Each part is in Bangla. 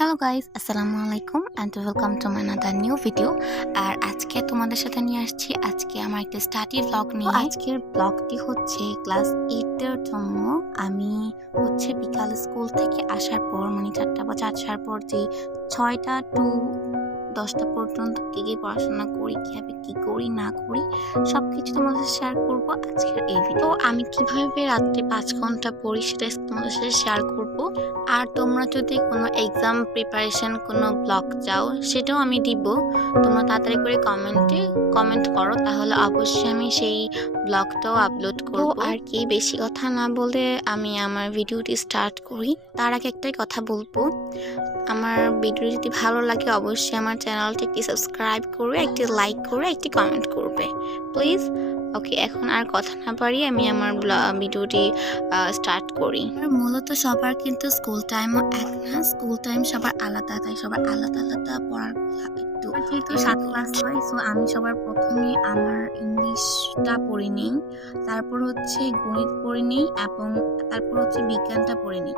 হ্যালো গাইস, আসসালামু আলাইকুম and welcome to my another new video. আর আজকে তোমাদের সাথে নিয়ে আসছি আজকে আমার একটা স্টাডি ব্লগ নিয়ে। আজকের ব্লগটি হচ্ছে ক্লাস 8 এর জন্য। আমি হচ্ছে বিকাল স্কুল থেকে আসার পর মানে 4টা বাজে আসার পর যে 6টা টু 10টা পর্যন্ত কি পড়াশোনা করি, কীভাবে কী করি না করি সব কিছু তোমাদের সাথে শেয়ার করবো আজকের এই ভিডিও। আমি কিভাবে রাত্রে 5 ঘন্টা পড়ি সেটা তোমাদের সাথে শেয়ার করবো। আর তোমরা যদি কোনো এক্সাম প্রিপারেশন কোনো ব্লগ চাও সেটাও আমি দিব। তোমরা তাড়াতাড়ি করে কমেন্ট করো, তাহলে অবশ্যই আমি সেই ব্লগটাও আপলোড করব। আর কি বেশি কথা না বলে আমি আমার ভিডিওটি স্টার্ট করি। তার আগে একটাই কথা বলবো, আমার ভিডিও যদি ভালো লাগে অবশ্যই আমার চ্যানেলটি একটি সাবস্ক্রাইব করবে, একটি লাইক করবে, একটি কমেন্ট করবে প্লিজ। ওকে, এখন আর কথা না পারি আমি আমার ভিডিওটি স্টার্ট করি। মূলত সবার কিন্তু স্কুল টাইমও এক না, স্কুল টাইম সবার আলাদা, তাই সবার আলাদা আলাদা পড়ার একটু যেহেতু 7 ক্লাস হয়, সো আমি সবার প্রথমে আমার ইংলিশটা পড়ে নিই, তারপর হচ্ছে গণিত পড়ে নিই এবং তারপর হচ্ছে বিজ্ঞানটা পড়ে নিই।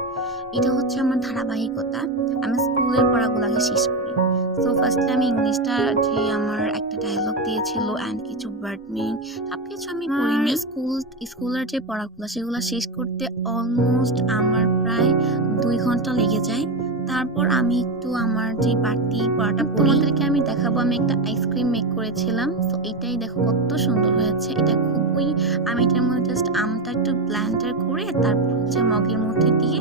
এটা হচ্ছে আমার ধারাবাহিকতা। আমি স্কুলের পড়াগুলো আগে শেষ করি। সো ফার্স্টে আমি ইংলিশটা যে আমার একটা ডায়লগ দিয়েছিল অ্যান্ড কিছু ওয়ার্ড মিনিং সব কিছু আমি পড়ে নিই। স্কুলের যে পড়াগুলো সেগুলো শেষ করতে অলমোস্ট আমার প্রায় 2 ঘন্টা লেগে যায়। তারপর আমি একটু আমার যে বাড়তি পড়াটা তোমাদেরকে আমি দেখাবো। আমি একটা আইসক্রিম মেক করেছিলাম, তো এটাই দেখো কত সুন্দর হয়েছে। এটা খুবই, আমি এটার মধ্যে জাস্ট আমটা একটু ব্লেন্ডার করে তারপর হচ্ছে মগের মধ্যে দিয়ে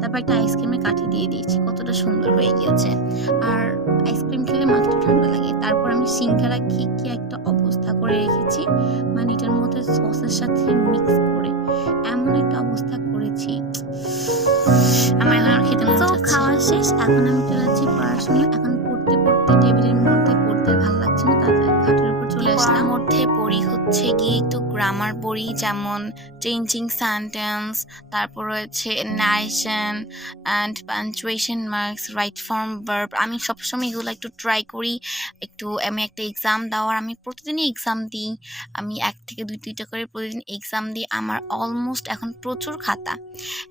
তারপর একটা আইসক্রিমের কাঠি দিয়ে দিয়েছি, কতটা সুন্দর হয়ে গিয়েছে। আর আইসক্রিম খেলে মাথাটা ঠান্ডা লাগে। তারপর আমি সিঙ্গারা কি একটা অবস্থা করে রেখেছি, মানে এটার মধ্যে সসের সাথে মিক্স করে এমন একটা অবস্থা করেছি, আমার এখন খেতে মন চাচ্ছে। খাওয়া শেষ, এখন আমি চলে যাচ্ছি পড়াশোনা। এখন পড়তে টেবিলের মধ্যে পড়তে ভালো লাগছে না, তারপরে খাটের উপর চলে আসলাম। মধ্যে পড়ি হচ্ছে গিয়ে একটু গ্রামার পড়ি, যেমন চেঞ্জিং সেন্টেন্স, তারপর রয়েছে narration and punctuation marks, right form verb. আমি সবসময় এগুলো একটু ট্রাই করি। আমি একটা এক্সাম দেওয়ার, আমি প্রতিদিনই এক্সাম দিই। আমি 1 থেকে 2টা করে প্রতিদিন এক্সাম দিই। আমার অলমোস্ট এখন প্রচুর খাতা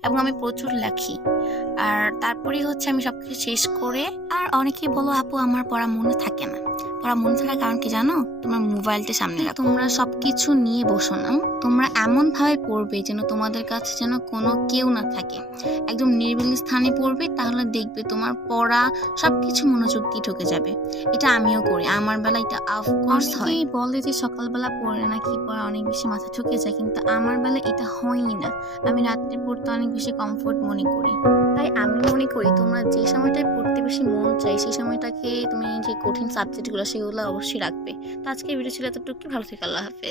এবং আমি প্রচুর লেখি। আর তারপরেই হচ্ছে আমি সব কিছু শেষ করে, আর অনেকেই বলো আপু আমার পড়া মনে থাকে না। পড়া মনে থাকার কারণ কি জানো? তোমার মোবাইলটা সামনে রাখো, তোমরা সব কিছু নিয়ে বসো না। তোমরা এমনভাবে পড়বে যেন তোমাদের কাছে যেন কোনো কেউ না থাকে, একদম নিরিবিলি স্থানে পড়বে, তাহলে দেখবে তোমার পড়া সব কিছু মনোযোগ দিয়ে ঢুকে যাবে। এটা আমিও করি, আমার বেলা এটা অফকোর্স হয়। বলে যে সকালবেলা পড়ে নাকি পড়া অনেক বেশি মাথা ঢুকে যায়, কিন্তু আমার বেলা এটা হয়ই না। আমি রাত্রে পড়তে অনেক বেশি কমফোর্ট মনে করি। তাই আমি মনে করি তোমরা যে সময়টায় পড়তে বেশি মন চাই সেই সময়টাকে তুমি যে কঠিন সাবজেক্টগুলো সেগুলো অবশ্যই রাখবে। তো আজকে ভিডিও ছিল এতটুকু। ভালো থেকে, আল্লাহ হাফেজ।